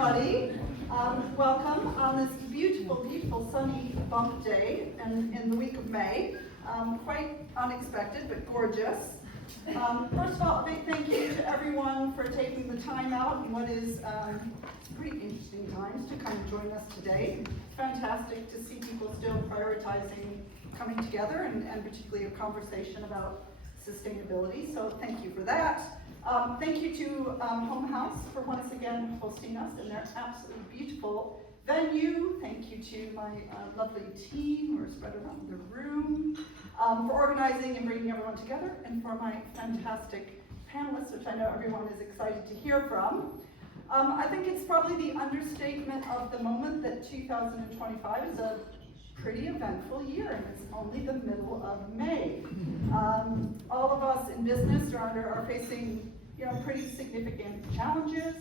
everybody. Welcome on this beautiful, beautiful sunny bump day and in the week of May. Quite unexpected, but gorgeous. First of all, a big thank you to everyone for taking the time out in what is pretty interesting times to come and join us today. Fantastic to see people still prioritizing coming together and particularly a conversation about sustainability, so thank you for that. Thank you to Home House for once again hosting us in their absolutely beautiful venue. Thank you to my lovely team who are spread around the room for organizing and bringing everyone together, and for my fantastic panelists, which I know everyone is excited to hear from. I think it's probably the understatement of the moment that 2025 is a pretty eventful year, and it's only the middle of May. All of us in business are facing pretty significant challenges,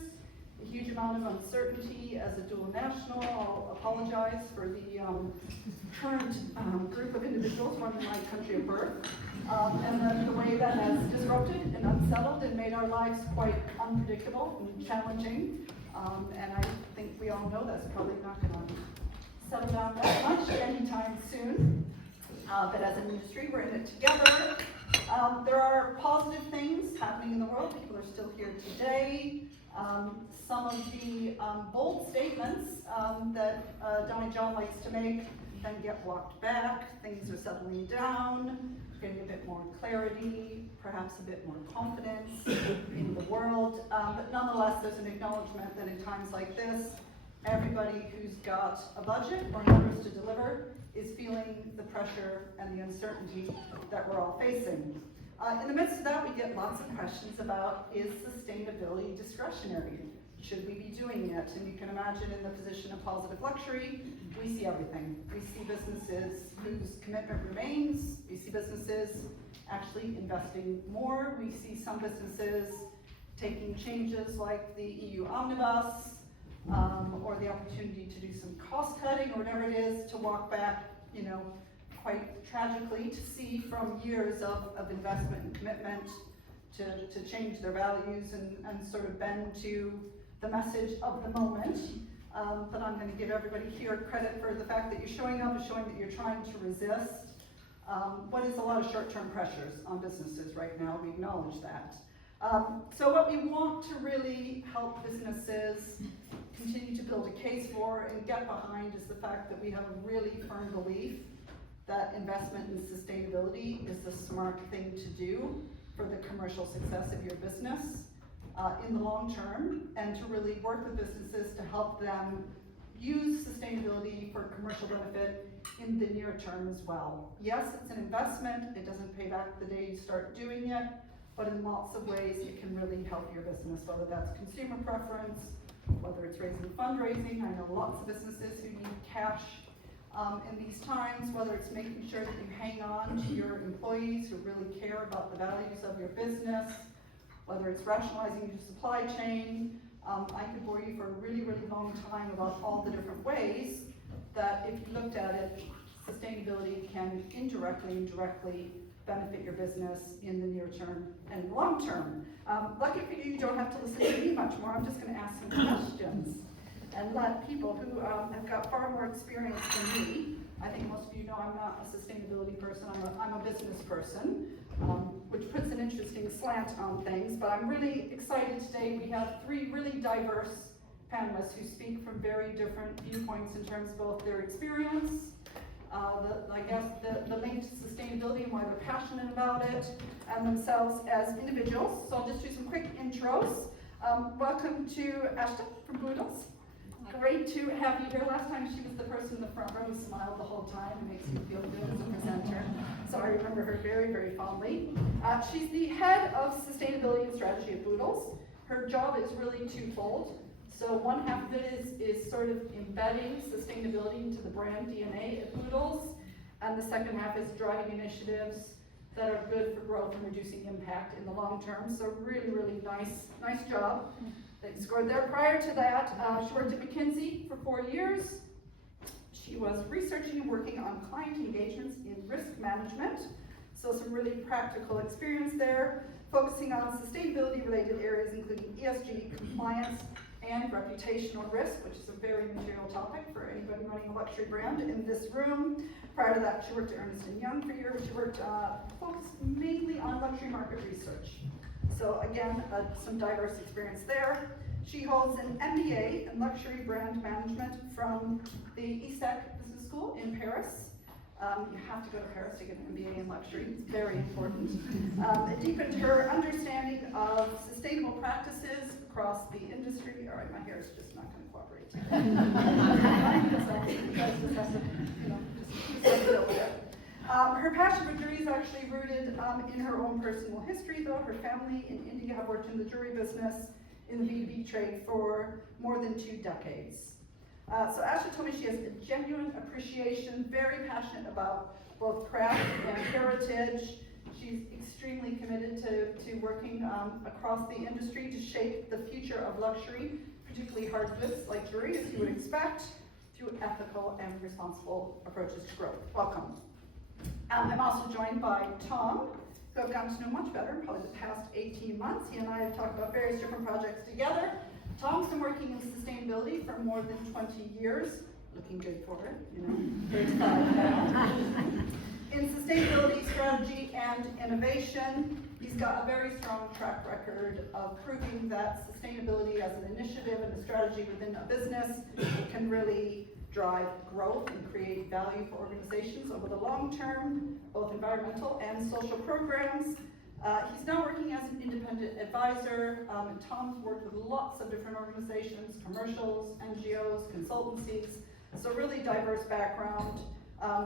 a huge amount of uncertainty. As a dual national, I'll apologize for the current group of individuals running my country of birth, and the way that has disrupted and unsettled and made our lives quite unpredictable and challenging. And I think we all know that's probably not going to settle down that much anytime soon. But as an industry, we're in it together. There are positive things happening in the world. People are still here today. Some of the bold statements that Donnie John likes to make then get walked back. Things are settling down, getting a bit more clarity, perhaps a bit more confidence in the world. But nonetheless, there's an acknowledgement that in times like this, everybody who's got a budget or numbers to deliver is feeling the pressure and the uncertainty that we're all facing. In the midst of that, we get lots of questions about, is sustainability discretionary? Should we be doing it? And you can imagine in the position of Positive Luxury, we see everything. We see businesses whose commitment remains. We see businesses actually investing more. We see some businesses taking changes like the EU Omnibus, or the opportunity to do some cost cutting or whatever it is, to walk back, quite tragically, to see from years of investment and commitment to change their values and sort of bend to the message of the moment. But I'm going to give everybody here credit for the fact that you're showing up, is showing that you're trying to resist what is a lot of short-term pressures on businesses right now. We acknowledge that. So what we want to really help businesses continue to build a case for and get behind is the fact that we have a really firm belief that investment in sustainability is the smart thing to do for the commercial success of your business in the long term, and to really work with businesses to help them use sustainability for commercial benefit in the near term as well. Yes, it's an investment. It doesn't pay back the day you start doing it, but in lots of ways it can really help your business, whether that's consumer preference, whether it's raising fundraising. I know lots of businesses who need cash in these times, whether it's making sure that you hang on to your employees who really care about the values of your business, whether it's rationalizing your supply chain. I could bore you for a really, really long time about all the different ways that, if you looked at it, sustainability can indirectly and directly benefit your business in the near term and long term. Lucky for you, you don't have to listen to me much more. I'm just going to ask some questions and let people who have got far more experience than me. I think most of you know I'm not a sustainability person, I'm a business person, which puts an interesting slant on things, but I'm really excited today. We have three really diverse panelists who speak from very different viewpoints in terms of both their experience, the link to sustainability and why they're passionate about it, and themselves as individuals. So I'll just do some quick intros. Welcome to Ashton from Boodles. Great to have you here. Last time she was the person in the front row who smiled the whole time. It makes me feel good as a presenter. So I remember her very, very fondly. She's the head of sustainability and strategy at Boodles. Her job is really twofold. So one half of it is sort of embedding sustainability into the brand DNA at Boodles, and the second half is driving initiatives that are good for growth and reducing impact in the long term. So really, really nice job that you scored there. Prior to that, she worked at McKinsey for 4 years. She was researching and working on client engagements in risk management. So some really practical experience there, focusing on sustainability related areas including ESG, compliance, and reputational risk, which is a very material topic for anybody running a luxury brand in this room. Prior to that, she worked at Ernst & Young for a year, where she worked focused mainly on luxury market research. So again, some diverse experience there. She holds an MBA in luxury brand management from the ESSEC Business School in Paris. You have to go to Paris to get an MBA in luxury, it's very important. It deepened her understanding of sustainable practices across the industry. All right, my hair is just not going to cooperate today. Her passion for jewelry is actually rooted in her own personal history, though. Her family in India have worked in the jewelry business in the B2B trade for more than 2 decades. So Ashley told me she has a genuine appreciation, very passionate about both craft and heritage. She's extremely committed to working across the industry to shape the future of luxury, particularly hard goods like jewelry, as you would expect, through ethical and responsible approaches to growth. Welcome. I'm also joined by Tom, who I've gotten to know much better in probably the past 18 months. He and I have talked about various different projects together. Tom's been working in sustainability for more than 20 years. Looking good for it, you know. 35 now. In sustainability, strategy, and innovation, he's got a very strong track record of proving that sustainability as an initiative and a strategy within a business can really drive growth and create value for organizations over the long term, both environmental and social programs. He's now working as an independent advisor, and Tom's worked with lots of different organizations, commercials, NGOs, consultancies, so really diverse background,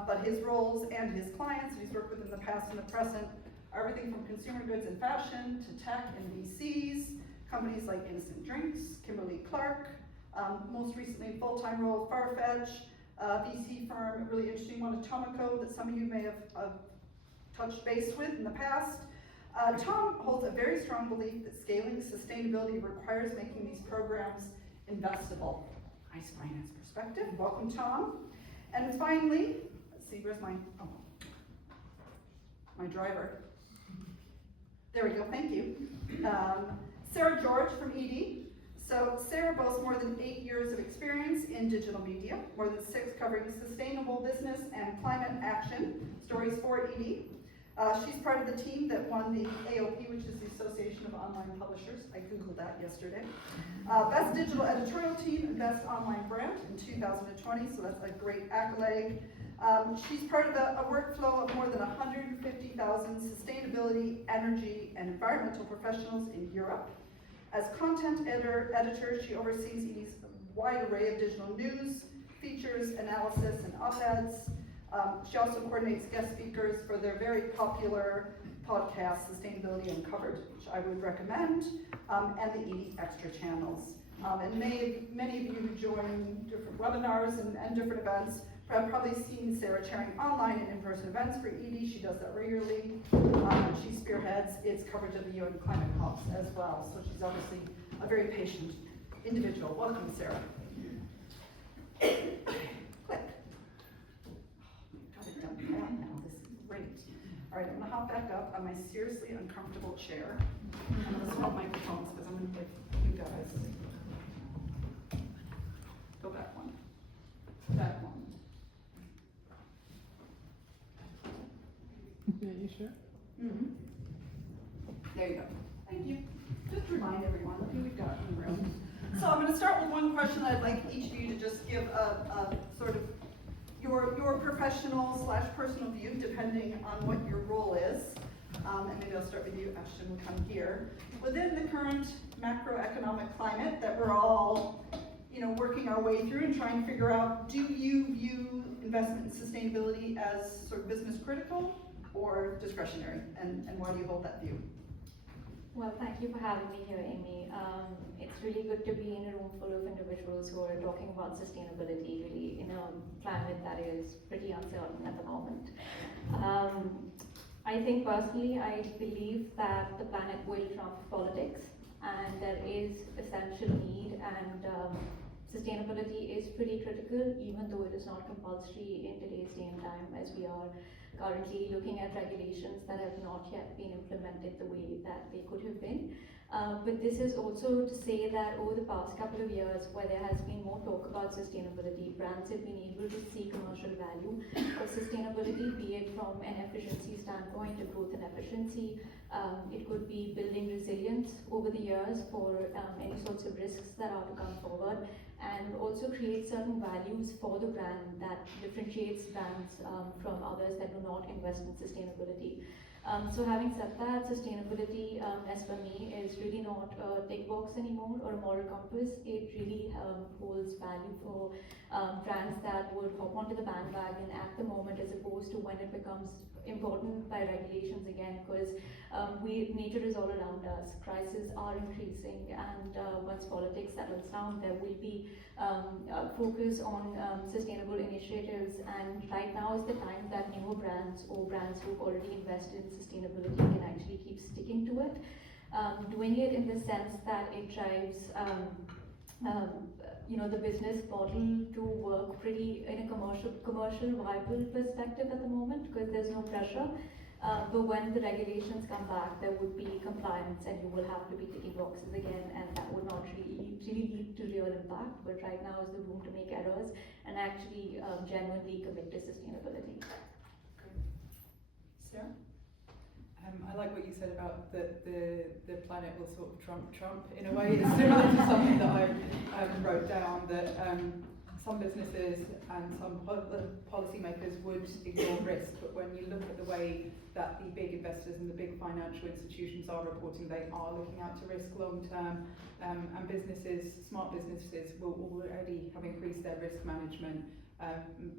but his roles and his clients that he's worked with in the past and the present are everything from consumer goods and fashion to tech and VCs, companies like Innocent Drinks, Kimberly-Clark, most recently full-time role Farfetch, VC firm, a really interesting one, Atomico, that some of you may have touched base with in the past. Tom holds a very strong belief that scaling sustainability requires making these programs investable. Nice finance perspective. Welcome, Tom. And finally, let's see, where's my driver? There we go, thank you. Sarah George from ED. So Sarah boasts more than 8 years of experience in digital media, more than 6 covering sustainable business and climate action stories for ED. She's part of the team that won the AOP, which is the Association of Online Publishers. I Googled that yesterday. Best Digital Editorial Team and Best Online Brand in 2020, so that's a great accolade. She's part of a workflow of more than 150,000 sustainability, energy, and environmental professionals in Europe. As content editor, she oversees ED's wide array of digital news, features, analysis, and op-eds. She also coordinates guest speakers for their very popular podcast, Sustainability Uncovered, which I would recommend, and the ED Extra channels. And many of you who join different webinars and different events have probably seen Sarah chairing online and in-person events for ED. She does that regularly. She spearheads its coverage of the UN Climate COPs as well. So she's obviously a very patient individual. Welcome, Sarah. Click. Got it done pat now. This is great. All right, I'm gonna hop back up on my seriously uncomfortable chair. I'm gonna swap microphones because I'm gonna give you guys. Go back one. Back one. Yeah, you sure? Mm-hmm. There you go. Thank you. Just to remind everyone who we've got in the room. So I'm going to start with one question I'd like each of you to just give a sort of your professional / personal view, depending on what your role is. And maybe I'll start with you, Ashton, we'll come here. Within the current macroeconomic climate that we're all working our way through and trying to figure out, do you view investment in sustainability as sort of business critical or discretionary, and why do you hold that view? Well, thank you for having me here, Amy. It's really good to be in a room full of individuals who are talking about sustainability, really in a climate that is pretty uncertain at the moment. I think personally, I believe that the planet will trump politics, and there is essential need, and sustainability is pretty critical, even though it is not compulsory in today's day and time, as we are currently looking at regulations that have not yet been implemented the way that they could have been. But this is also to say that over the past couple of years, where there has been more talk about sustainability, brands have been able to see commercial value of sustainability, be it from an efficiency standpoint, a growth and efficiency. It could be building resilience over the years for any sorts of risks that are to come forward, and also create certain values for the brand that differentiates brands from others that do not invest in sustainability. So having said that, sustainability, as for me, is really not a tick box anymore or a moral compass. It really holds value for brands that would hop onto the bandwagon at the moment, as opposed to when it becomes important by regulations again, because nature is all around us. Prices are increasing, and once politics settles down, there will be focus on sustainable initiatives, and right now is the time that newer brands or brands who've already invested in sustainability can actually keep sticking to it. Doing it in the sense that it drives the business model to work pretty in a commercial viable perspective at the moment, because there's no pressure. But when the regulations come back, there would be compliance, and you will have to be ticking boxes again, and that would not really lead to real impact. But right now is the room to make errors and actually genuinely commit to sustainability. Sarah? I like what you said about the planet will sort of trump in a way. It's similar to something that I wrote down, that some businesses and some policymakers would ignore risk, but when you look at the way that the big investors and the big financial institutions are reporting, they are looking out to risk long term, and smart businesses will already have increased their risk management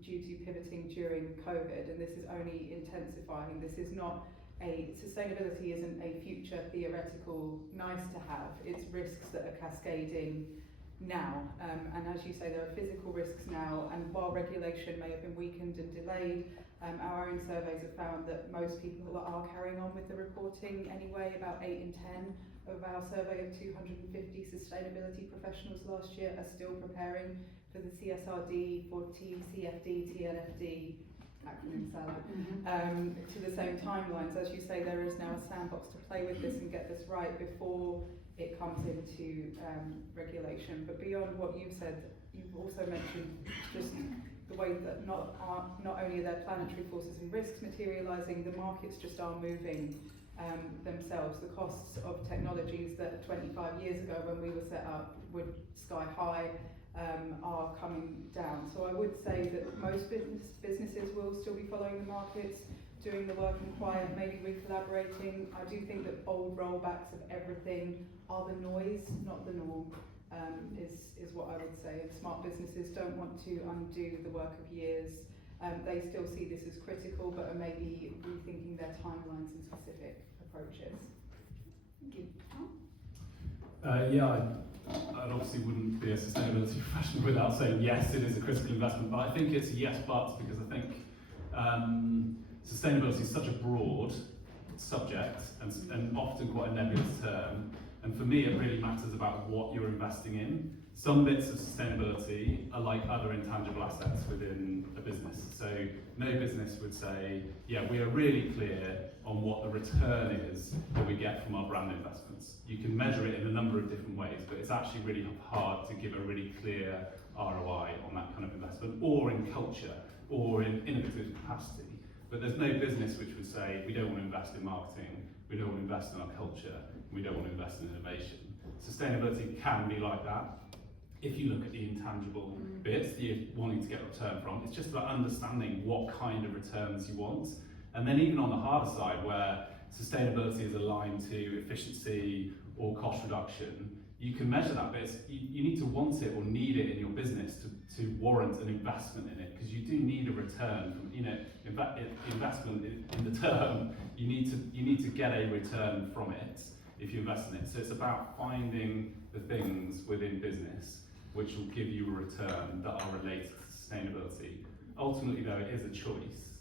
due to pivoting during COVID, and this is only intensifying. This is not sustainability isn't a future theoretical nice to have, it's risks that are cascading now, and as you say, there are physical risks now, and while regulation may have been weakened and delayed, our own surveys have found that most people are carrying on with the reporting anyway. About 8 in 10 of our survey of 250 sustainability professionals last year are still preparing for the CSRD, for TCFD, TNFD, acronym salad, to the same timelines. As you say, there is now a sandbox to play with this and get this right before it comes into regulation. But beyond what you've said, you've also mentioned just the way that not only are there planetary forces and risks materialising, the markets just are moving themselves. The costs of technologies that 25 years ago when we were set up were sky high are coming down. So I would say that most businesses will still be following the markets, doing the work in quiet, maybe re-collaborating. I do think that bold rollbacks of everything are the noise, not the norm, is what I would say. And smart businesses don't want to undo the work of years. They still see this as critical, but are maybe rethinking their timelines and specific approaches. Thank you. I obviously wouldn't be a sustainability professional without saying yes, it is a critical investment, but I think it's a yes but, because I think sustainability is such a broad subject and often quite a nebulous term, and for me it really matters about what you're investing in. Some bits of sustainability are like other intangible assets within a business. So no business would say, yeah, we are really clear on what the return is that we get from our brand investments. You can measure it in a number of different ways, but it's actually really hard to give a really clear ROI on that kind of investment, or in culture, or in innovative capacity. But there's no business which would say, we don't want to invest in marketing, we don't want to invest in our culture, we don't want to invest in innovation. Sustainability can be like that. If you look at the intangible bits that you're wanting to get a return from, it's just about understanding what kind of returns you want. And then even on the harder side, where sustainability is aligned to efficiency or cost reduction, you can measure that, but you need to want it or need it in your business to warrant an investment in it, because you do need a return from, investment in the term, you need to get a return from it if you invest in it. So it's about finding the things within business which will give you a return that are related to sustainability. Ultimately though, it is a choice,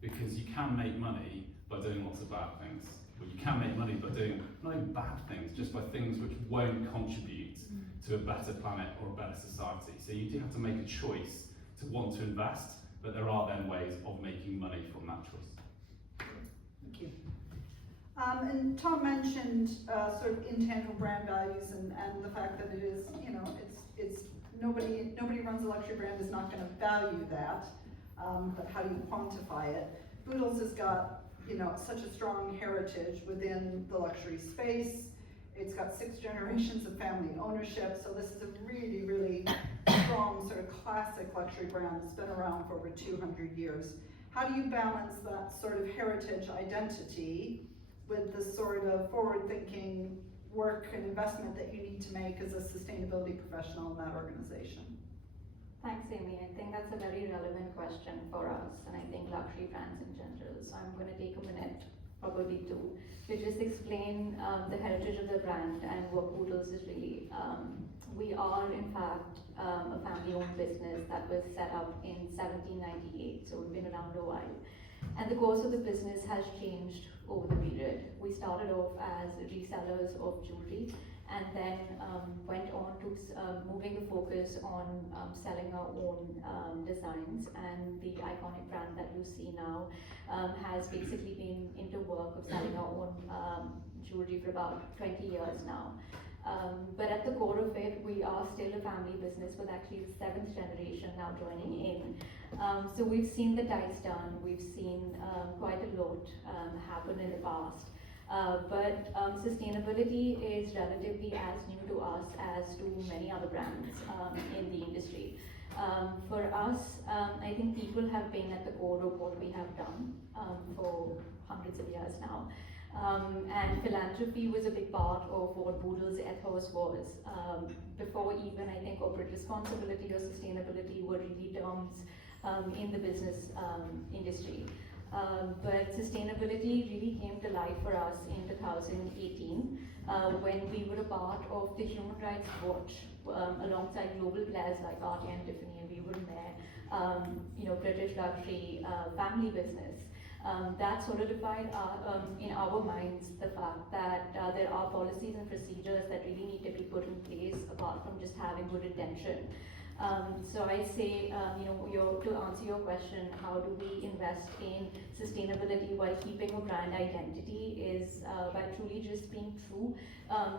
because you can make money by doing lots of bad things, or you can make money by doing not even bad things, just by things which won't contribute to a better planet or a better society. So you do have to make a choice to want to invest, but there are then ways of making money from that choice. Thank you. And Tom mentioned sort of intangible brand values and the fact that it is, you know, it's nobody runs a luxury brand is not going to value that, but how do you quantify it? Boodles has got, you know, such a strong heritage within the luxury space. It's got 6 generations of family ownership, so this is a really, really strong sort of classic luxury brand that's been around for over 200 years. How do you balance that sort of heritage identity with the sort of forward-thinking work and investment that you need to make as a sustainability professional in that organization? Thanks, Amy. I think that's a very relevant question for us, and I think luxury brands in general. So I'm going to take a minute, probably two, to just explain the heritage of the brand and what Boodles is really. We are, in fact, a family-owned business that was set up in 1798, so we've been around a while. And the course of the business has changed over the period. We started off as resellers of jewelry, and then went on to moving the focus on selling our own designs, and the iconic brand that you see now has basically been into work of selling our own jewelry for about 20 years now. But at the core of it, we are still a family business with actually the 7th generation now joining in. So we've seen the tides turn, we've seen quite a lot happen in the past. But sustainability is relatively as new to us as to many other brands in the industry. For us, I think people have been at the core of what we have done for hundreds of years now. And philanthropy was a big part of what Boodles ethos was. Before even, I think, corporate responsibility or sustainability were really terms in the business industry. But sustainability really came to life for us in 2018 when we were a part of the Human Rights Watch alongside global players like RT and Tiffany, and we were in their British luxury family business. That solidified in our minds the fact that there are policies and procedures that really need to be put in place apart from just having good intention. So I say, to answer your question, how do we invest in sustainability while keeping a brand identity is by truly just being true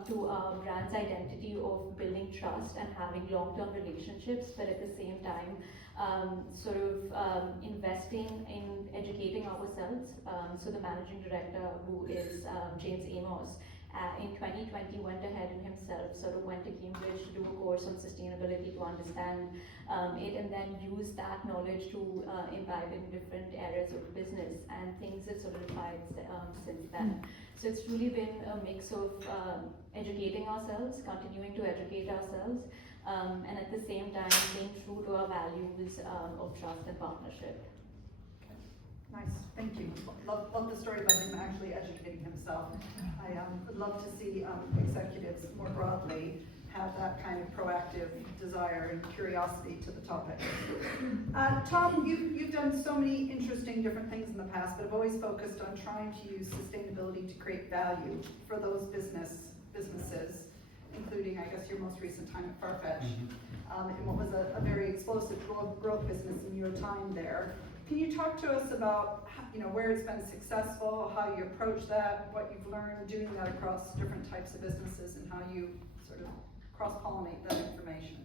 to our brand's identity of building trust and having long-term relationships, but at the same time, investing in educating ourselves. So the managing director, who is James Amos, in 2020 went ahead and himself went to Cambridge to do a course on sustainability to understand it, and then use that knowledge to imbibe in different areas of business, and things have solidified since then. So it's really been a mix of educating ourselves, continuing to educate ourselves, and at the same time being true to our values of trust and partnership. Nice, thank you. Love the story about him actually educating himself. I would love to see executives more broadly have that kind of proactive desire and curiosity to the topic. Tom, you've done so many interesting different things in the past, but have always focused on trying to use sustainability to create value for those businesses, including, I guess, your most recent time at Farfetch, in what was a very explosive growth business in your time there. Can you talk to us about where it's been successful, how you approach that, what you've learned doing that across different types of businesses, and how you sort of cross-pollinate that information?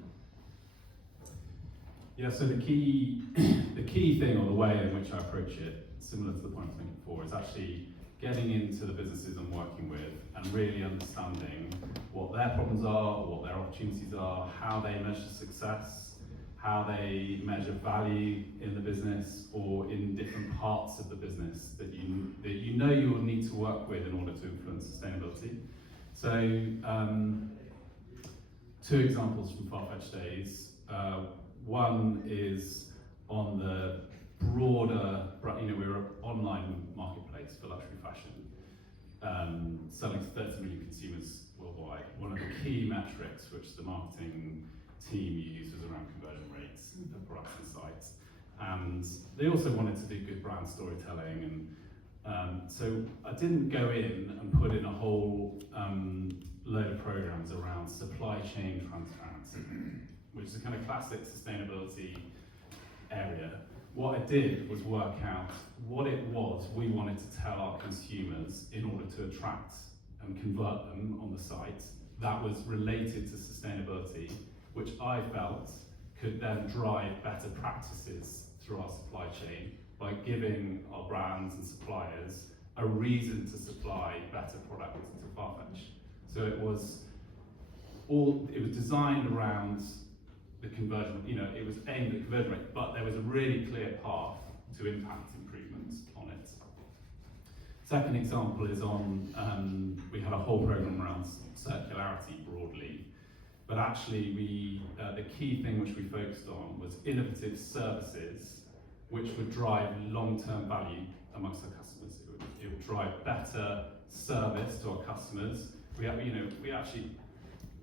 Yeah, so the key thing, or the way in which I approach it, similar to the point I was making before, is actually getting into the businesses I'm working with and really understanding what their problems are, what their opportunities are, how they measure success, how they measure value in the business or in different parts of the business that you know you will need to work with in order to influence sustainability. So, 2 examples from Farfetch days. One is on the broader, we're an online marketplace for luxury fashion, selling to 30 million consumers worldwide. One of the key metrics which the marketing team uses around conversion rates of products and sites. And they also wanted to do good brand storytelling, and so I didn't go in and put in a whole load of programs around supply chain transparency, which is a kind of classic sustainability area. what I did was work out what it was we wanted to tell our consumers in order to attract and convert them on the site that was related to sustainability, which I felt could then drive better practices through our supply chain by giving our brands and suppliers a reason to supply better products to Farfetch. So it was designed around the conversion, it was aimed at conversion rate, but there was a really clear path to impact improvements on it. Second example is on, we had a whole program around circularity broadly, but actually the key thing which we focused on was innovative services which would drive long-term value amongst our customers. It would drive better service to our customers. We actually,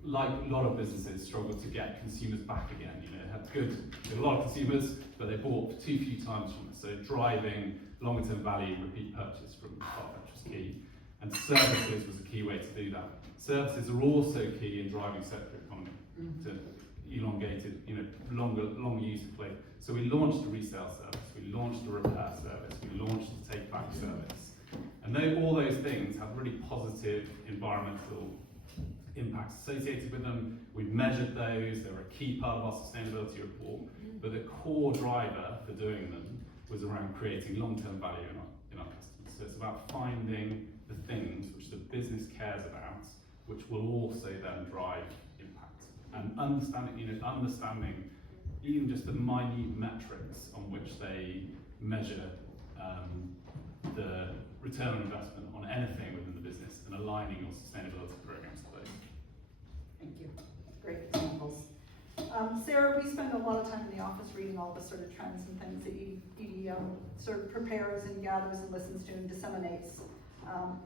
like a lot of businesses, struggle to get consumers back again. We had a lot of consumers, but they bought too few times from us. So driving longer term value, repeat purchase from Farfetch was key. And services was a key way to do that. Services are also key in driving circular economy, to elongated, longer use of play. So we launched a resale service, we launched a repair service, we launched a take back service. And all those things have really positive environmental impacts associated with them. We've measured those, they're a key part of our sustainability report, but the core driver for doing them was around creating long-term value in our customers. So it's about finding the things which the business cares about, which will also then drive impact. And understanding even just the minute metrics on which they measure the return on investment on anything within the business and aligning your sustainability programs to those. Thank you. Great examples. Sarah, we spend a lot of time in the office reading all the sort of trends and things that Edie sort of prepares and gathers and listens to and disseminates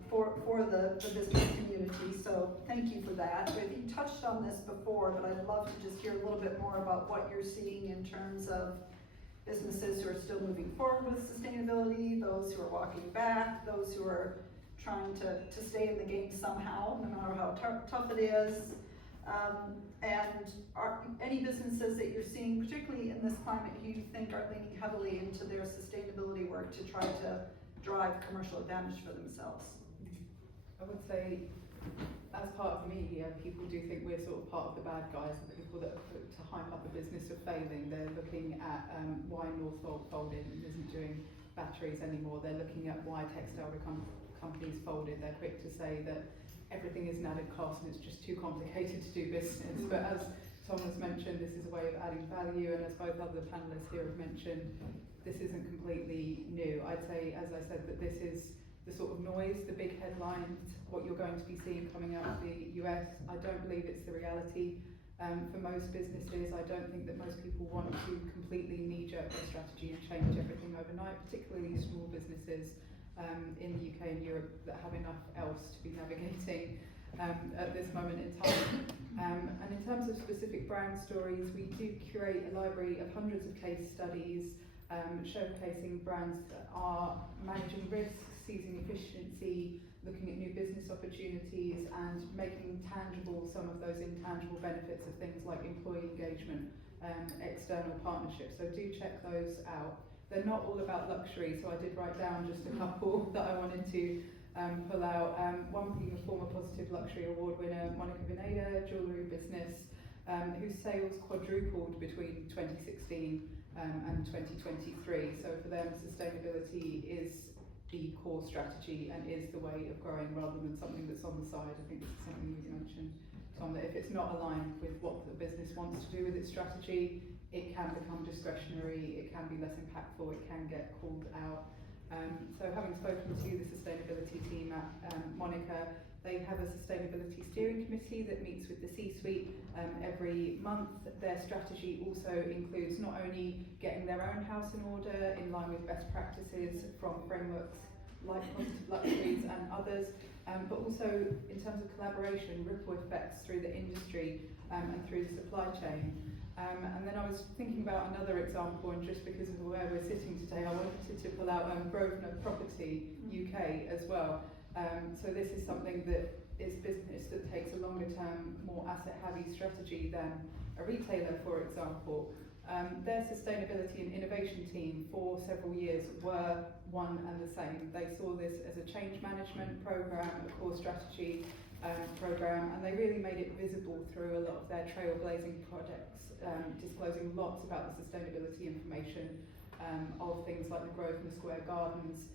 for the business community. So thank you for that. But you touched on this before, but I'd love to just hear a little bit more about what you're seeing in terms of businesses who are still moving forward with sustainability, those who are walking back, those who are trying to stay in the game somehow, no matter how tough it is. And are any businesses that you're seeing, particularly in this climate, who you think are leaning heavily into their sustainability work to try to drive commercial advantage for themselves? I would say, as part of media, people do think we're sort of part of the bad guys, the people that to hype up a business of failing. They're looking at why Northvolt folded and isn't doing batteries anymore. They're looking at why textile companies folded. They're quick to say that everything is an added cost and it's just too complicated to do business. But as Tom has mentioned, this is a way of adding value, and as both other panellists here have mentioned, this isn't completely new. I'd say, as I said, that this is the sort of noise, the big headlines, what you're going to be seeing coming out of the US. I don't believe it's the reality. For most businesses, I don't think that most people want to completely knee-jerk their strategy and change everything overnight, particularly small businesses in the UK and Europe that have enough else to be navigating at this moment in time. And in terms of specific brand stories, we do curate a library of hundreds of case studies showcasing brands that are managing risks, seizing efficiency, looking at new business opportunities, and making tangible some of those intangible benefits of things like employee engagement, external partnerships. So do check those out. They're not all about luxury, so I did write down just a couple that I wanted to pull out. One being a former Positive Luxury Award winner, Monica Vineda, jewellery business, whose sales quadrupled between 2016 and 2023. So for them, sustainability is the core strategy and is the way of growing rather than something that's on the side. I think this is something you mentioned, Tom, that if it's not aligned with what the business wants to do with its strategy, it can become discretionary, it can be less impactful, it can get called out. So having spoken to the sustainability team at Monica, they have a sustainability steering committee that meets with the C-suite every month. Their strategy also includes not only getting their own house in order in line with best practices from frameworks like Positive Luxuries and others, but also in terms of collaboration, ripple effects through the industry and through the supply chain. And then I was thinking about another example, and just because of where we're sitting today, I wanted to pull out Grosvenor Property UK as well. So this is something that is business that takes a longer term, more asset heavy strategy than a retailer, for example. Their sustainability and innovation team for several years were one and the same. They saw this as a change management program, a core strategy program, and they really made it visible through a lot of their trailblazing projects, disclosing lots about the sustainability information of things like the Grosvenor Square Gardens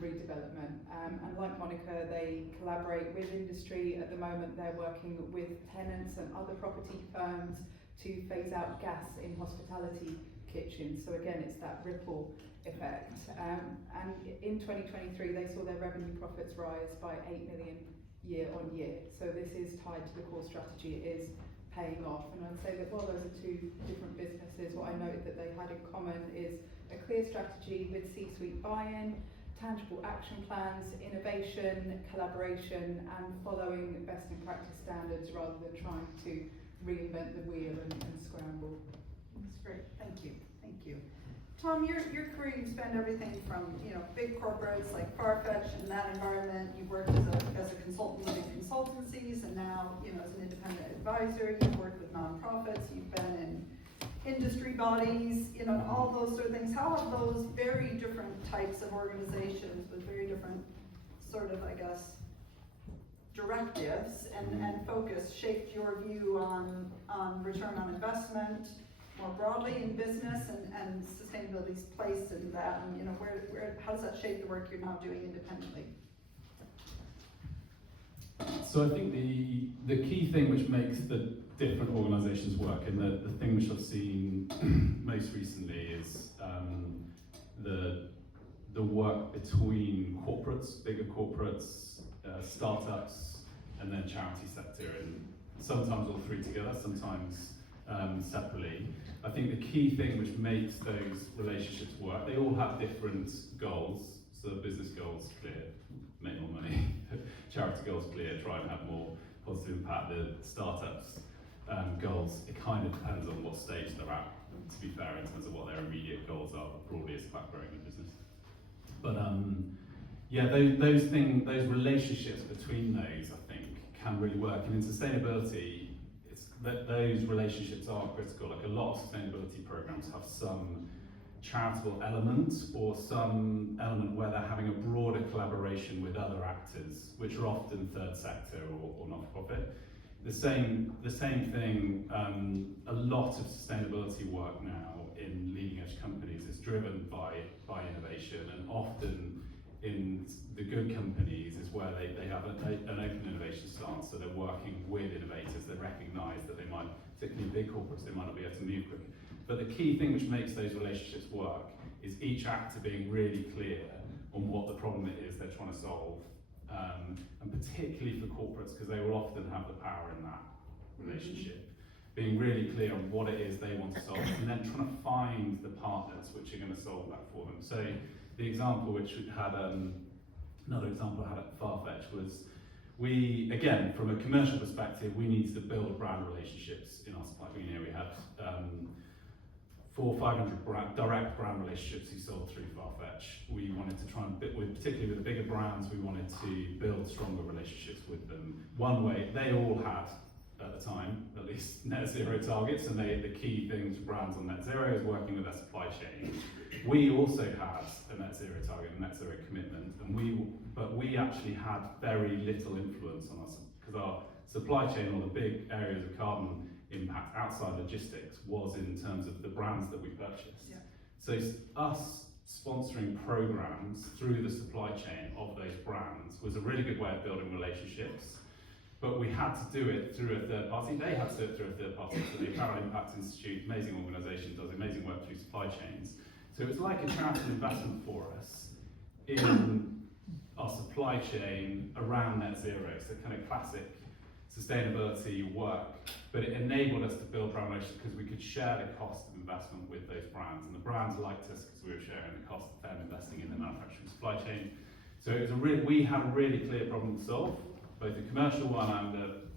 redevelopment. And like Monica, they collaborate with industry. At the moment, they're working with tenants and other property firms to phase out gas in hospitality kitchens. So again, it's that ripple effect. And in 2023, they saw their revenue profits rise by 8 million year on year. So this is tied to the core strategy. It is paying off. And I'd say that while those are two different businesses, what I noted that they had in common is a clear strategy with C-suite buy-in, tangible action plans, innovation, collaboration, and following best in practice standards rather than trying to reinvent the wheel and scramble. That's great, thank you, thank you. Tom, your career, you spent everything from, big corporates like Farfetch and that environment. You've worked as a consultant within consultancies, and now, as an independent advisor, you've worked with nonprofits, you've been in industry bodies, all those sort of things. How have those very different types of organizations with very different sort of, directives and focus shaped your view on return on investment more broadly in business and sustainability's place in that, and how does that shape the work you're now doing independently? So I think the key thing which makes the different organisations work, and the thing which I've seen most recently is the work between corporates, bigger corporates, startups, and then charity sector, and sometimes all three together, sometimes separately. I think the key thing which makes those relationships work, they all have different goals. So business goals, clear, make more money. Charity goals, clear, try and have more positive impact. The startups goals, it kind of depends on what stage they're at, to be fair, in terms of what their immediate goals are, but broadly it's about growing the business. But yeah, those relationships between those, I think, can really work. And in sustainability, it's that those relationships are critical. Like a lot of sustainability programs have some charitable element or some element where they're having a broader collaboration with other actors, which are often third sector or not-for-profit. The same thing, a lot of sustainability work now in leading edge companies is driven by innovation, and often in the good companies is where they have an open innovation stance, so they're working with innovators. They recognise that they might, particularly big corporates, they might not be able to move quickly. But the key thing which makes those relationships work is each actor being really clear on what the problem is they're trying to solve, and particularly for corporates, because they will often have the power in that relationship, being really clear on what it is they want to solve, and then trying to find the partners which are going to solve that for them. So the example which had, another example I had at Farfetch was, we, again, from a commercial perspective, we needed to build brand relationships in our supply. We had 400 or 500 direct brand relationships who sold through Farfetch. We wanted to try and, particularly with the bigger brands, we wanted to build stronger relationships with them. One way, they all had, at the time, at least net zero targets, and the key thing to brands on net zero is working with their supply chain. We also had a net zero target, a net zero commitment, but we actually had very little influence on us, because our supply chain, or the big areas of carbon impact outside logistics, was in terms of the brands that we purchased. Yeah. So us sponsoring programs through the supply chain of those brands was a really good way of building relationships, but we had to do it through a third party. They had to do it through a third party. So the Apparel Impact Institute, amazing organisation, does amazing work through supply chains. So it's like a charitable investment for us in our supply chain around net zero, so kind of classic sustainability work, but it enabled us to build brand relationships because we could share the cost of investment with those brands, and the brands liked us because we were sharing the cost of them investing in the manufacturing supply chain. So it was we had a really clear problem to solve, both the commercial one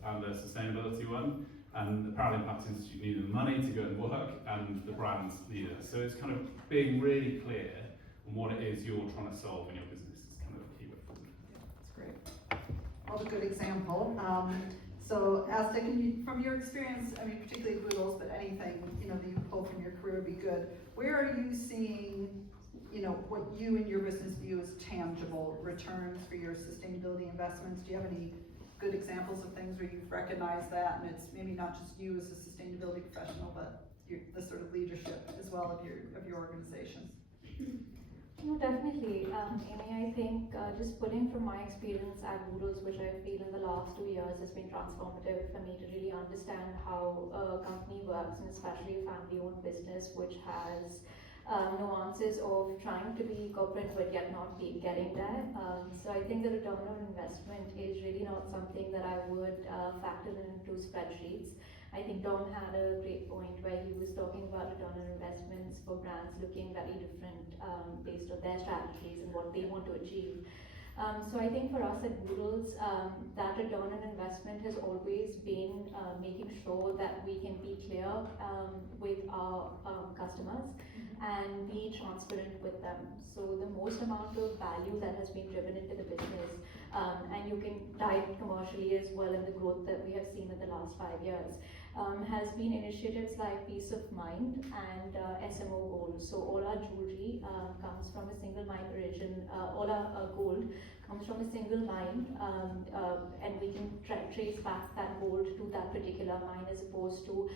and the sustainability one, and the Apparel Impact Institute needed the money to go and work, and the brands needed it. So it's kind of being really clear on what it is you're trying to solve in your business is kind of a key word for them. Yeah, that's great. Well, a good example. So, Asta, from your experience, particularly Boodles, but that anything, that you pull from your career would be good. Where are you seeing, what you and your business view as tangible returns for your sustainability investments? Do you have any good examples of things where you've recognized that, and it's maybe not just you as a sustainability professional, but the sort of leadership as well of your organizations? No, definitely. Amy, I think just pulling from my experience at Boodles, which I feel in the last 2 years has been transformative for me to really understand how a company works, and especially a family-owned business which has nuances of trying to be corporate but yet not getting there. So I think the return on investment is really not something that I would factor into spreadsheets. I think Dom had a great point where he was talking about return on investments for brands looking very different based on their strategies and what they want to achieve. So I think for us at Boodles, that return on investment has always been making sure that we can be clear with our customers and be transparent with them. So the most amount of value that has been driven into the business, and you can dive commercially as well in the growth that we have seen in the last 5 years, has been initiatives like Peace of Mind and SMO Gold. So all our jewelry comes from a single mine origin, all our gold comes from a single mine, and we can trace back that gold to that particular mine, as opposed to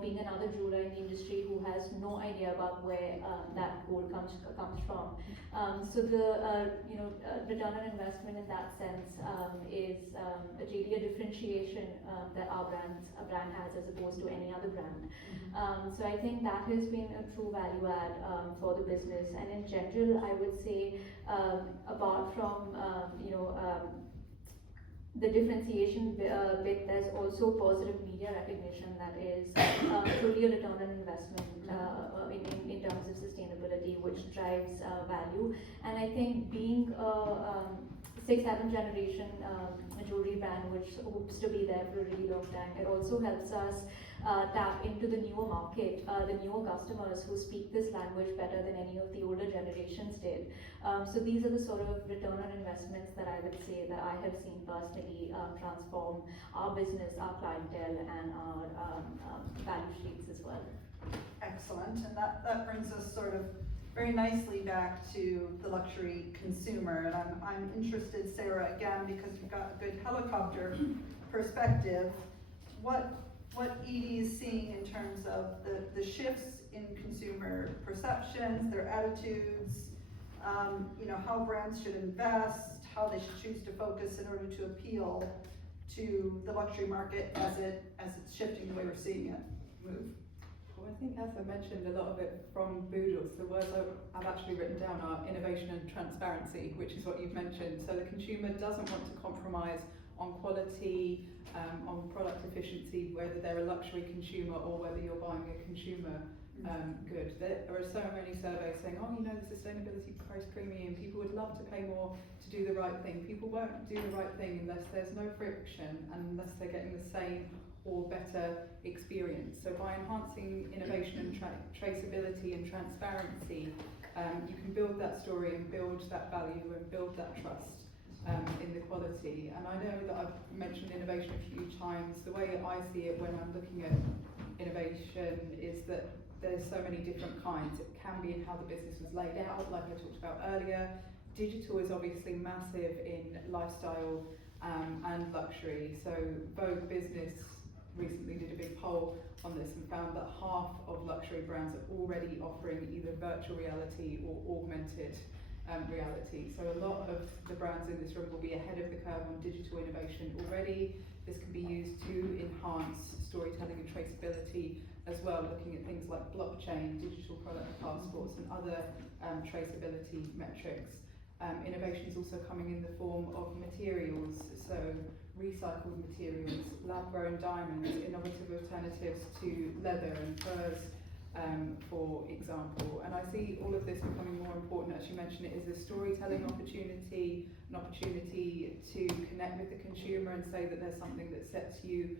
being another jeweler in the industry who has no idea about where that gold comes from. So the return on investment in that sense is really a differentiation that a brand has as opposed to any other brand. So I think that has been a true value add for the business. And in general, I would say, apart from the differentiation bit, there's also positive media recognition that is truly a return on investment in terms of sustainability, which drives value. And I think being a 6th-7th generation jewelry brand which hopes to be there for a really long time, it also helps us tap into the newer market, the newer customers who speak this language better than any of the older generations did. So these are the sort of return on investments that I would say that I have seen personally transform our business, our clientele, and our value streams as well. Excellent, and that brings us sort of very nicely back to the luxury consumer. And I'm interested, Sarah, again, because you've got a good helicopter perspective, what Edie is seeing in terms of the shifts in consumer perceptions, their attitudes, how brands should invest, how they should choose to focus in order to appeal to the luxury market as it's shifting the way we're seeing it move. Well, I think, as I mentioned, a lot of it from Boodles, the words I've actually written down are innovation and transparency, which is what you've mentioned. So the consumer doesn't want to compromise on quality, on product efficiency, whether they're a luxury consumer or whether you're buying a consumer good. There are so many surveys saying, the sustainability price premium, people would love to pay more to do the right thing. People won't do the right thing unless there's no friction and unless they're getting the same or better experience. So by enhancing innovation and traceability and transparency, you can build that story and build that value and build that trust in the quality. And I know that I've mentioned innovation a few times. The way I see it when I'm looking at innovation is that there's so many different kinds. It can be in how the business was laid out, like I talked about earlier. Digital is obviously massive in lifestyle and luxury. So Vogue Business recently did a big poll on this and found that half of luxury brands are already offering either virtual reality or augmented reality. So a lot of the brands in this room will be ahead of the curve on digital innovation already. This can be used to enhance storytelling and traceability as well, looking at things like blockchain, digital product passports, and other traceability metrics. Innovation is also coming in the form of materials, so recycled materials, lab-grown diamonds, innovative alternatives to leather and furs, for example. And I see all of this becoming more important, as you mentioned, it is a storytelling opportunity, an opportunity to connect with the consumer and say that there's something that sets you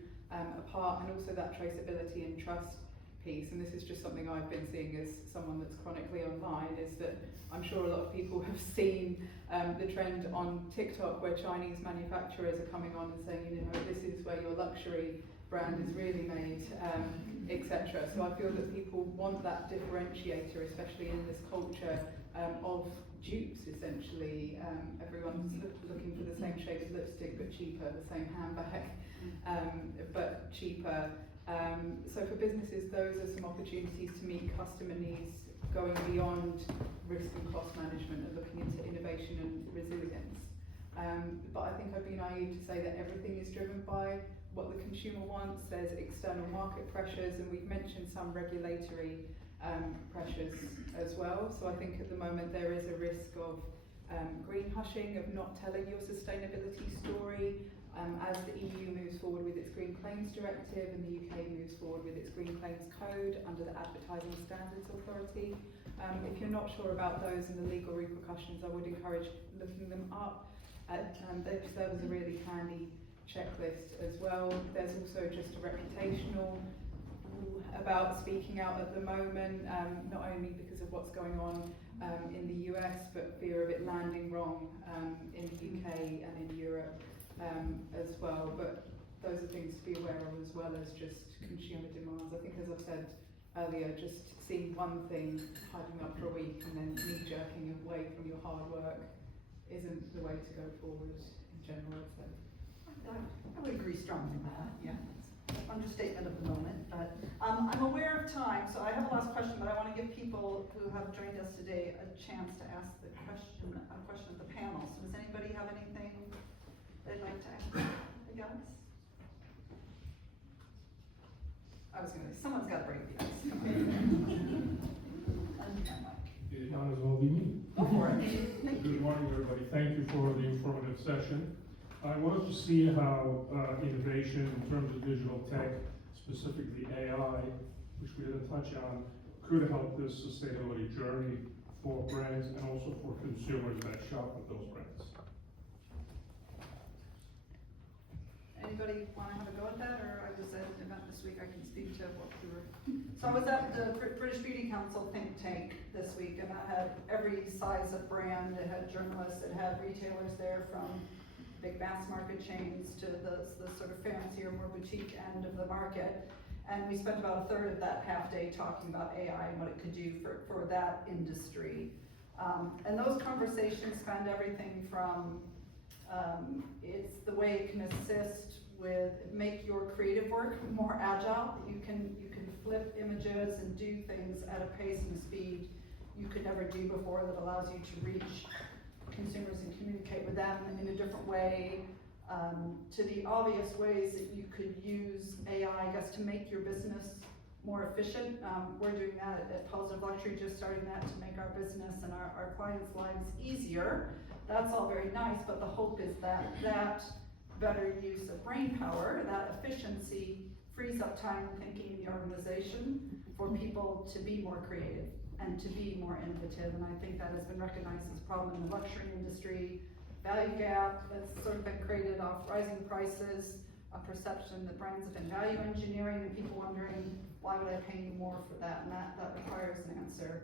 apart, and also that traceability and trust piece. And this is just something I've been seeing as someone that's chronically online, is that I'm sure a lot of people have seen the trend on TikTok where Chinese manufacturers are coming on and saying, this is where your luxury brand is really made. etc. So I feel that people want that differentiator, especially in this culture of dupes, essentially. Everyone's looking for the same shade of lipstick but cheaper, the same handbag but cheaper. So for businesses, those are some opportunities to meet customer needs going beyond risk and cost management and looking into innovation and resilience. But I think I'd be naive to say that everything is driven by what the consumer wants. There's external market pressures, and we've mentioned some regulatory pressures as well. So I think at the moment there is a risk of green hushing, of not telling your sustainability story. As the EU moves forward with its Green Claims Directive and the UK moves forward with its Green Claims Code under the Advertising Standards Authority. If you're not sure about those and the legal repercussions, I would encourage looking them up. They serve as a really handy checklist as well. There's also just a reputational about speaking out at the moment, not only because of what's going on in the US, but fear of it landing wrong in the UK and in Europe as well. But those are things to be aware of, as well as just consumer demands. I think, as I've said earlier, just seeing one thing hyping up for a week and then knee-jerking away from your hard work isn't the way to go forward in general, I'd say. I would agree strongly with that, yeah. Understatement of the moment, but I'm aware of time, so I have a last question, but I want to give people who have joined us today a chance to ask a question of the panel. So does anybody have anything they'd like to ask the guys? I was going to say, someone's got to break the ice. Come on. It might as well be me. Go for it. Thank you. Good morning, everybody. Thank you for the informative session. I wanted to see how innovation in terms of digital tech, specifically AI, which we didn't touch on, could help this sustainability journey for brands and also for consumers that shop with those brands. Anybody want to have a go at that, or I was at an event this week, I can speak to what we were. So I was at the British Beauty Council think tank this week, and I had every size of brand. It had journalists, it had retailers there, from big mass market chains to the sort of fancier, more boutique end of the market. And we spent about a third of that half day talking about AI and what it could do for that industry. And those conversations spanned everything from it's the way it can assist with, make your creative work more agile. You can flip images and do things at a pace and speed you could never do before, that allows you to reach consumers and communicate with them in a different way, to the obvious ways that you could use AI, I guess, to make your business more efficient. We're doing that at Positive Luxury, just starting that to make our business and our clients' lives easier. That's all very nice, but the hope is that that better use of brain power, that efficiency, frees up time and thinking in the organization for people to be more creative and to be more innovative. And I think that has been recognized as a problem in the luxury industry. Value gap that's sort of been created off rising prices, a perception that brands have been value engineering, and people wondering, why would I pay you more for that? And that requires an answer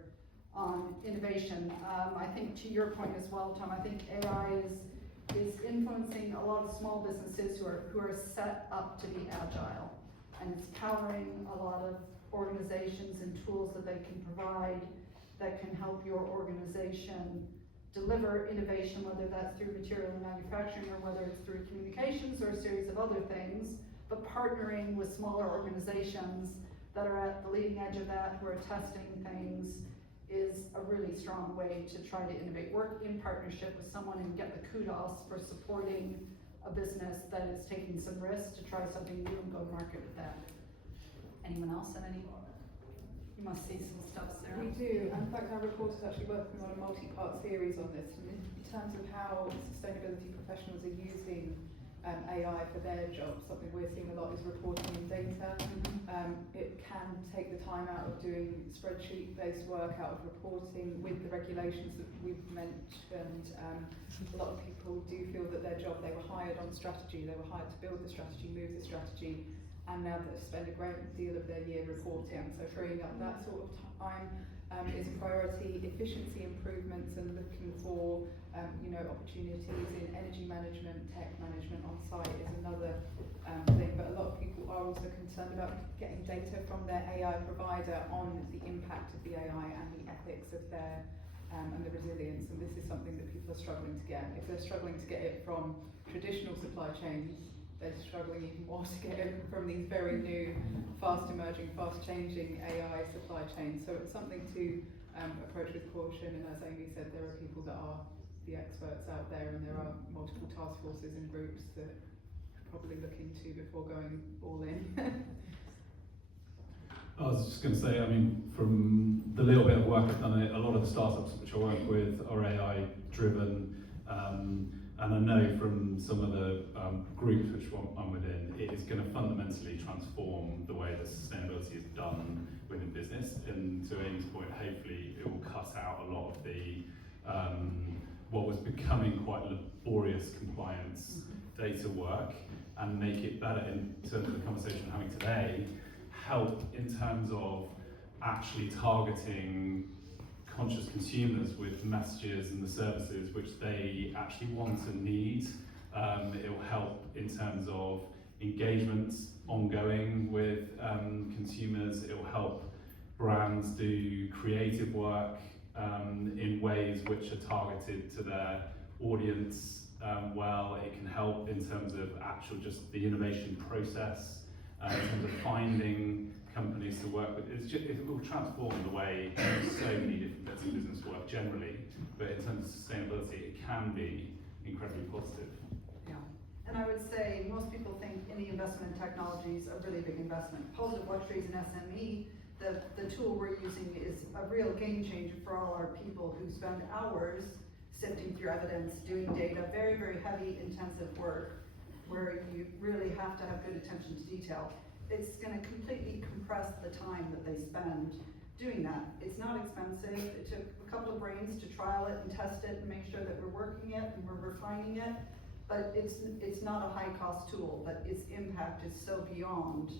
on innovation. I think to your point as well, Tom, I think AI is influencing a lot of small businesses who are set up to be agile, and it's powering a lot of organizations and tools that they can provide that can help your organization deliver innovation, whether that's through material and manufacturing or whether it's through communications or a series of other things, but partnering with smaller organizations that are at the leading edge of that, who are testing things, is a really strong way to try to innovate. Work in partnership with someone and get the kudos for supporting a business that is taking some risks to try something new and go to market with that. Anyone else have any? You must see some stuff, Sarah. We do. In fact, our report is actually working on a multi-part series on this, in terms of how sustainability professionals are using AI for their jobs. Something we're seeing a lot is reporting and data. It can take the time out of doing spreadsheet-based work, out of reporting with the regulations that we've mentioned. A lot of people do feel that their job, they were hired on strategy, they were hired to build the strategy, move the strategy, and now they spend a great deal of their year reporting. So freeing up that sort of time is a priority. Efficiency improvements and looking for opportunities in energy management, tech management on site is another thing. But a lot of people are also concerned about getting data from their AI provider on the impact of the AI and the ethics of their and the resilience. And this is something that people are struggling to get. If they're struggling to get it from traditional supply chains, they're struggling even more to get it from these very new, fast emerging, fast changing AI supply chains. So it's something to approach with caution, and as Amy said, there are people that are the experts out there, and there are multiple task forces and groups that probably look into before going all in. I was just going to say, I mean, from the little bit of work I've done, a lot of the startups which I work with are AI driven, and I know from some of the groups which I'm within, it is going to fundamentally transform the way that sustainability is done within business. And to Amy's point, hopefully it will cut out a lot of the what was becoming quite laborious compliance data work, and make it better in terms of the conversation we're having today, help in terms of actually targeting conscious consumers with messages and the services which they actually want and need. It will help in terms of engagements ongoing with consumers. It will help brands do creative work in ways which are targeted to their audience well. It can help in terms of actual just the innovation process, in terms of finding companies to work with. It will transform the way so many different bits of business work generally, but in terms of sustainability, it can be incredibly positive. Yeah, and I would say most people think any investment in technology is a really big investment. Positive Luxuries and SME, the tool we're using is a real game changer for all our people who spend hours sifting through evidence, doing data, very, very heavy, intensive work, where you really have to have good attention to detail. It's going to completely compress the time that they spend doing that. It's not expensive. It took a couple of brains to trial it and test it and make sure that we're working it and we're refining it. But it's not a high cost tool, but its impact is so beyond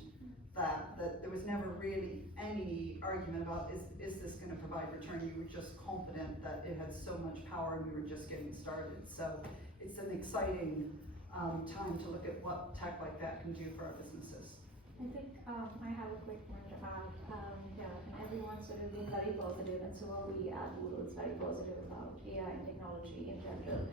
that there was never really any argument about is this going to provide return. You were just confident that it had so much power and we were just getting started. So it's an exciting time to look at what tech like that can do for our businesses. I think I have a quick point about, and everyone's sort of being very positive, and so are we at Woodall's very positive about AI and technology in general.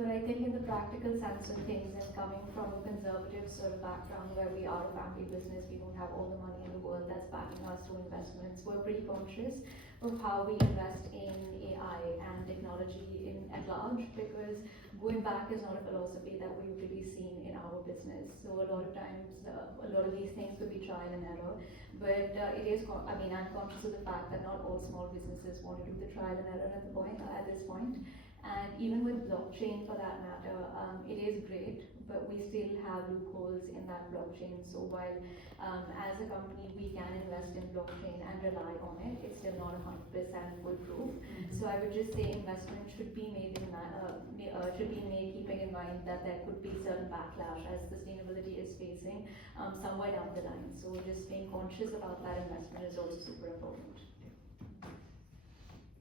But I think in the practical sense of things, and coming from a conservative sort of background where we are a family business, we don't have all the money in the world that's backing us through investments. We're pretty conscious of how we invest in AI and technology at large, because going back is not a philosophy that we've really seen in our business. So a lot of times, a lot of these things could be trial and error, but I'm conscious of the fact that not all small businesses want to do the trial and error at this point. And even with blockchain, for that matter, it is great, but we still have loopholes in that blockchain. So while as a company we can invest in blockchain and rely on it, it's still not 100% foolproof. So I would just say investment should be made keeping in mind that there could be certain backlash as sustainability is facing somewhere down the line. So just being conscious about that investment is also super important.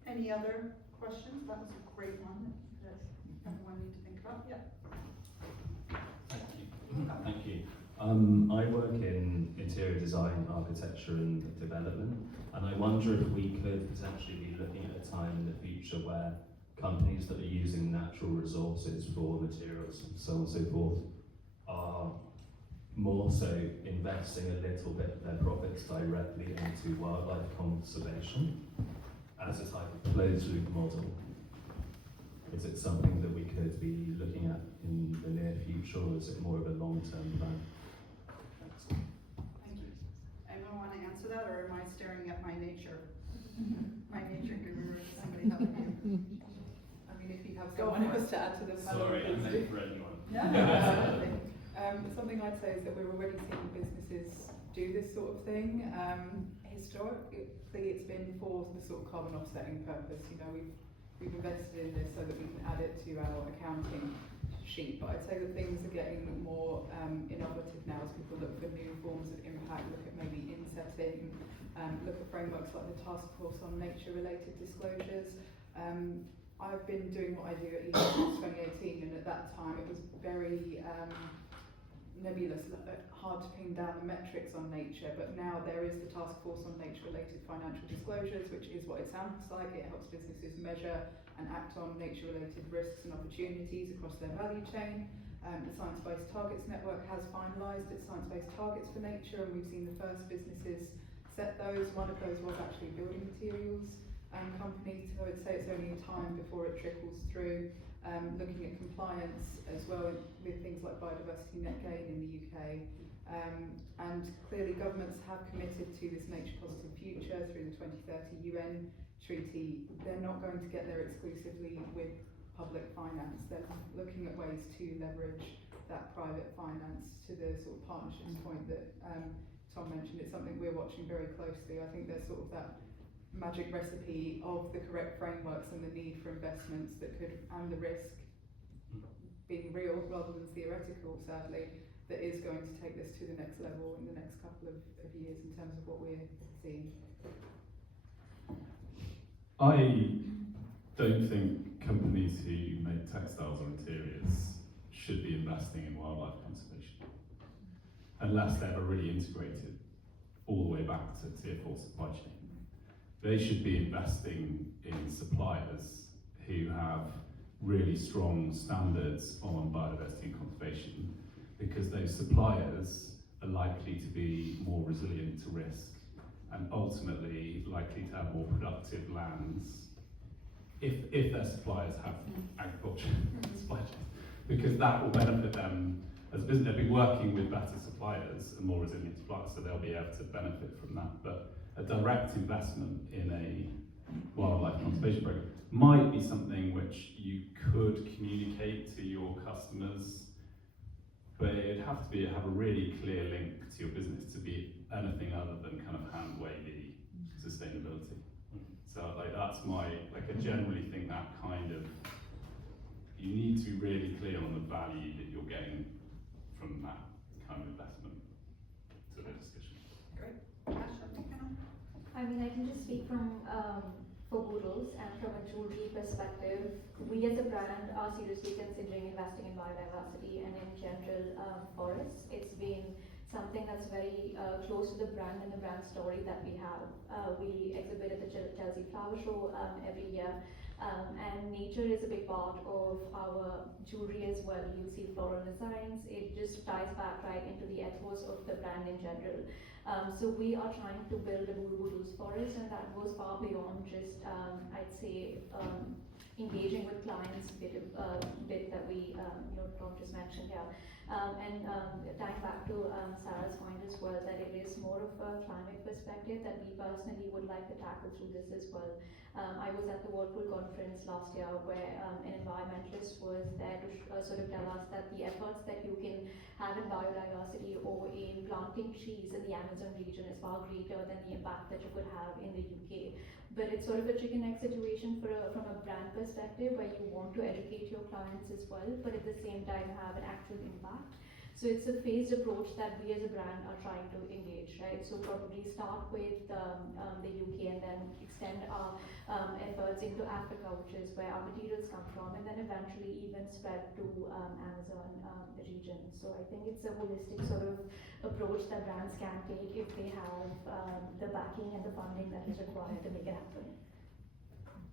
Any other questions? That was a great one that everyone needs to think about. Yeah. Thank you. I work in interior design, architecture and development, and I wonder if we could potentially be looking at a time in the future where companies that are using natural resources for materials and so on and so forth are more so investing a little bit of their profits directly into wildlife conservation as a type of closed loop model. Is it something that we could be looking at in the near future, or is it more of a long-term plan? Thanks. Thank you. Anyone want to answer that, or am I staring at my nature? My nature guru, somebody help me. I mean, if you have someone else to add to the panel. Sorry, I'm late for anyone. Absolutely. Something I'd say is that we're already seeing businesses do this sort of thing. Historically, it's been for the sort of carbon offsetting purpose. You know, we've invested in this so that we can add it to our accounting sheet, but I'd say that things are getting more innovative now as people look for new forms of impact, look at maybe insetting, look at frameworks like the Task Force on Nature-related Disclosures. I've been doing what I do at EDF since 2018, and at that time it was very nebulous, hard to pin down the metrics on nature, but now there is the Task Force on Nature-related Financial Disclosures, which is what it sounds like. It helps businesses measure and act on nature-related risks and opportunities across their value chain. The Science Based Targets Network has finalised its science-based targets for nature, and we've seen the first businesses set those. One of those was actually a building materials company, so I'd say it's only a time before it trickles through. Looking at compliance as well with things like biodiversity net gain in the UK. And clearly governments have committed to this nature positive future through the 2030 UN treaty. They're not going to get there exclusively with public finance. They're looking at ways to leverage that private finance to the sort of partnerships point that Tom mentioned. It's something we're watching very closely. I think there's sort of that magic recipe of the correct frameworks and the need for investments that could, and the risk being real rather than theoretical, sadly, that is going to take this to the next level in the next couple of years in terms of what we're seeing. I don't think companies who make textiles or interiors should be investing in wildlife conservation unless they're really integrated all the way back to tier 4 supply chain. They should be investing in suppliers who have really strong standards on biodiversity and conservation, because those suppliers are likely to be more resilient to risk and ultimately likely to have more productive lands if their suppliers have agriculture supply chains, because that will benefit them as a business. They'll be working with better suppliers and more resilient suppliers, so they'll be able to benefit from that. But a direct investment in a wildlife conservation program might be something which you could communicate to your customers, but it'd have to have a really clear link to your business to be anything other than kind of hand-wavy sustainability. So that's I generally think that kind of, you need to be really clear on the value that you're getting from that kind of investment to the discussion. Great. Ash, anything on? I mean, I can just speak from for Boodles and from a jewelry perspective. We as a brand are seriously considering investing in biodiversity and in general forests. It's been something that's very close to the brand and the brand story that we have. We exhibit at the Chelsea Flower Show every year, and nature is a big part of our jewelry as well. You'll see floral designs. It just ties back right into the ethos of the brand in general. So we are trying to build a Boodles forest, and that goes far beyond just, I'd say, engaging with clients bit that we, Tom just mentioned here. And tying back to Sarah's point as well, that it is more of a climate perspective that we personally would like to tackle through this as well. I was at the Whirlpool conference last year where an environmentalist was there to sort of tell us that the efforts that you can have in biodiversity or in planting trees in the Amazon region is far greater than the impact that you could have in the UK. But it's sort of a chicken egg situation from a brand perspective, where you want to educate your clients as well, but at the same time have an actual impact. So it's a phased approach that we as a brand are trying to engage, right? So probably start with the UK and then extend our efforts into Africa, which is where our materials come from, and then eventually even spread to Amazon region. So I think it's a holistic sort of approach that brands can take if they have the backing and the funding that is required to make it happen.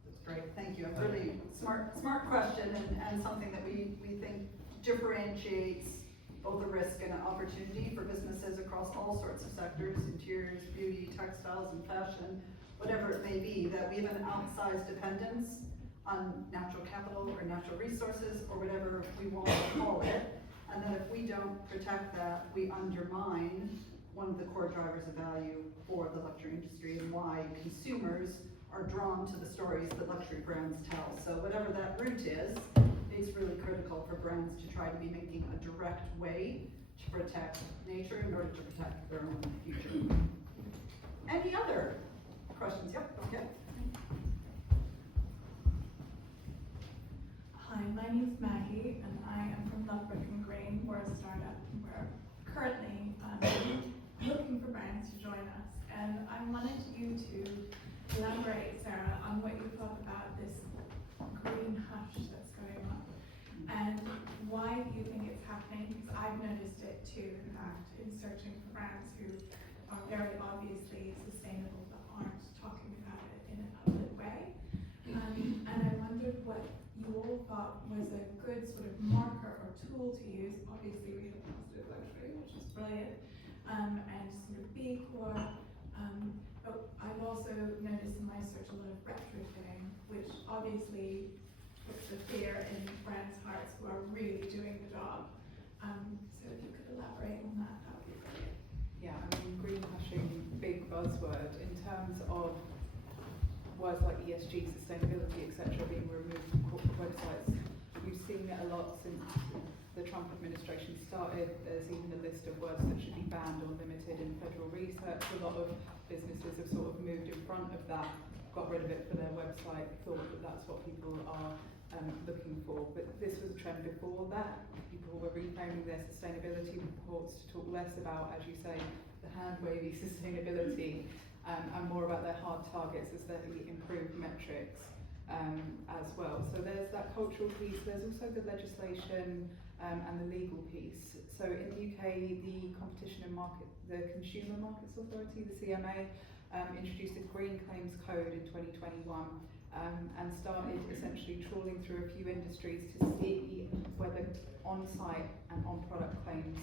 That's great, thank you. A really smart question, and something that we think differentiates both a risk and an opportunity for businesses across all sorts of sectors: interiors, beauty, textiles, and fashion, whatever it may be, that we have an outsized dependence on natural capital or natural resources or whatever we want to call it, and that if we don't protect that, we undermine one of the core drivers of value for the luxury industry and why consumers are drawn to the stories that luxury brands tell. So whatever that route is, it's really critical for brands to try to be making a direct way to protect nature in order to protect their own future. Any other questions? Yep, okay. Hi, my name is Maggie, and I am I wanted you to elaborate, Sarah, on what you thought about this green hush that's going on, and why do you think it's happening? Because I've noticed it too, in fact, in searching for brands who are very obviously sustainable but aren't talking about it in a public way. And I wondered what you all thought was a good sort of marker or tool to use. Obviously, we have Positive Luxury, which is brilliant, and sort of B Corp. But I've also noticed in my search a lot of retrofitting, which obviously puts the fear in brands' hearts who are really doing the job. So if you could elaborate on that, that would be brilliant. Yeah, I mean, green hushing, big buzzword in terms of words like ESG, sustainability, etc., being removed from corporate websites. We've seen it a lot since the Trump administration started. There's even a list of words that should be banned or limited in federal research. A lot of businesses have sort of moved in front of that, got rid of it for their website, thought that that's what people are looking for. But this was a trend before that. People were reframing their sustainability reports to talk less about, as you say, the hand-wavy sustainability and more about their hard targets as they improve metrics as well. So there's that cultural piece. There's also the legislation and the legal piece. So in the UK, the the Consumer Markets Authority, the CMA, introduced a Green Claims Code in 2021 and started essentially trawling through a few industries to see whether on-site and on-product claims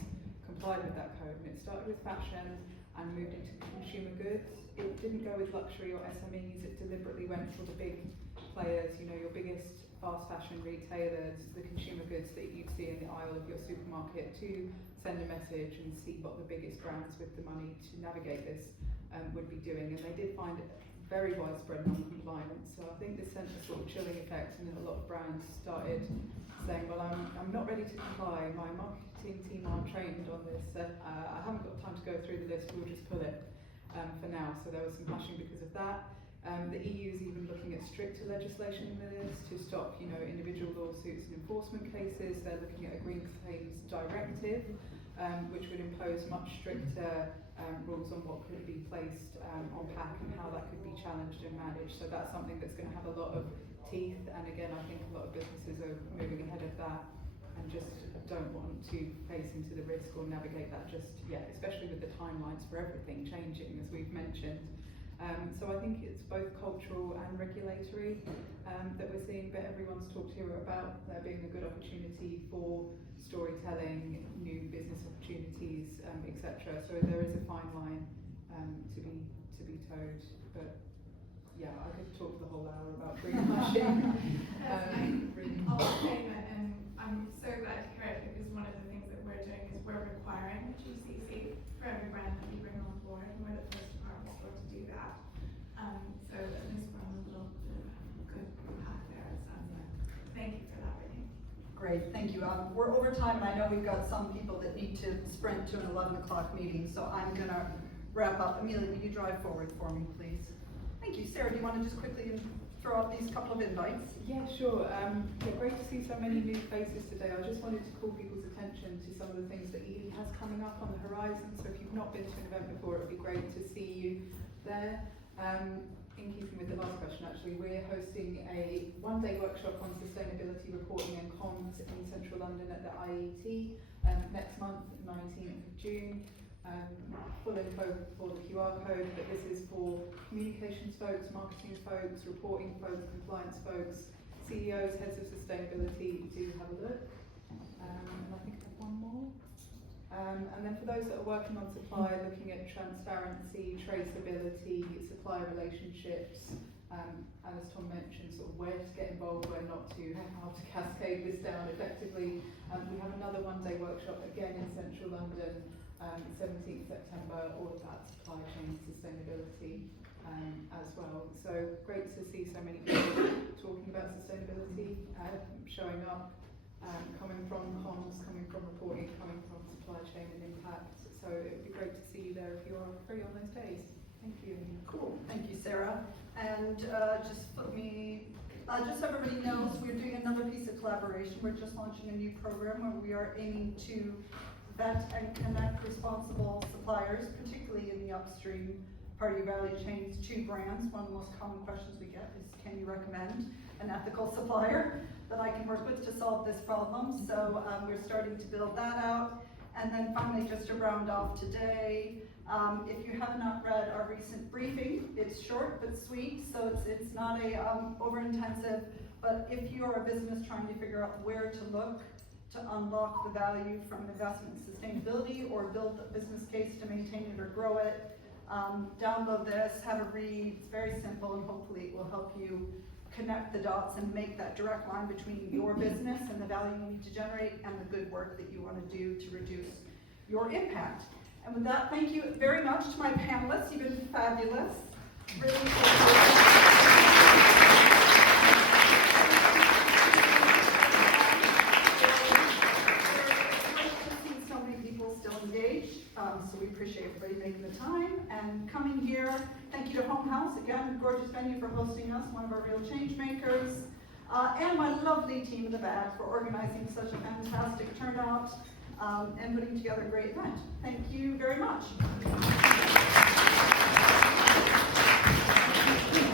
complied with that code. And it started with fashion and moved into consumer goods. It didn't go with luxury or SMEs, it deliberately went for the big players, you know, your biggest fast fashion retailers, the consumer goods that you see in the aisle of your supermarket, to send a message and see what the biggest brands with the money to navigate this would be doing. And they did find it very widespread non-compliance. So I think this sent a sort of chilling effect, and then a lot of brands started saying, well, I'm not ready to comply, my marketing team aren't trained on this, I haven't got time to go through the list, we'll just pull it for now. So there was some hushing because of that. The EU is even looking at stricter legislation in the list to stop, you know, individual lawsuits and enforcement cases. They're looking at a Green Claims Directive, which would impose much stricter rules on what could be placed on pack and how that could be challenged and managed. So that's something that's going to have a lot of teeth. And again, I think a lot of businesses are moving ahead of that and just don't want to face into the risk or navigate that just yet, especially with the timelines for everything changing, as we've mentioned. So I think it's both cultural and regulatory that we're seeing, but everyone's talked here about there being a good opportunity for storytelling, new business opportunities, etc. So there is a fine line to be towed. But yeah, I could talk the whole hour about green hushing. I'll say that, and I'm so glad to hear it, because one of the things that we're doing is we're requiring GCC for every brand that we bring on board, and we're the first department store to do that. So at least we're on a little bit of a good path there, it sounds like. Thank you for that, Whitney. Great, thank you. We're over time, and I know we've got some people that need to sprint to an 11 o'clock meeting, so I'm gonna wrap up. Amelia, will you drive forward for me, please? Thank you. Sarah, do you want to just quickly throw out these couple of invites? Yeah, sure. Yeah, great to see so many new faces today. I just wanted to call people's attention to some of the things that Ely has coming up on the horizon. So if you've not been to an event before, it would be great to see you there. In keeping with the last question, actually, we're hosting a one-day workshop on sustainability reporting and comms in central London at the IET next month, 19th of June. Full info for the QR code, but this is for communications folks, marketing folks, reporting folks, compliance folks, CEOs, heads of sustainability. Do have a look. And I think I have one more. And then for those that are working on supply, looking at transparency, traceability, supplier relationships, and as Tom mentioned, sort of where to get involved, where not to, how to cascade this down effectively. We have another one-day workshop again in central London, 17th September, all about supply chain sustainability as well. So great to see so many people talking about sustainability, showing up, coming from comms, coming from reporting, coming from supply chain and impact. So it would be great to see you there if you are free on those days. Thank you. Cool, thank you, Sarah. And just so everybody knows, we're doing another piece of collaboration. We're just launching a new program where we are aiming to vet and connect responsible suppliers, particularly in the upstream part of your value chain is 2 brands. One of the most common questions we get is, can you recommend an ethical supplier that I can work with to solve this problem? So we're starting to build that out. And then finally, just to round off today, if you have not read our recent briefing, it's short but sweet, so it's not a over-intensive, but if you are a business trying to figure out where to look to unlock the value from investment in sustainability or build a business case to maintain it or grow it, download this, have a read. It's very simple, and hopefully it will help you connect the dots and make that direct line between your business and the value you need to generate and the good work that you want to do to reduce your impact. And with that, thank you very much to my panelists. You've been fabulous. Really so many people still engaged, so we appreciate everybody making the time and coming here. Thank you to Home House, again, gorgeous venue for hosting us, one of our real change makers, and my lovely team in the back for organizing such a fantastic turnout and putting together a great event. Thank you very much.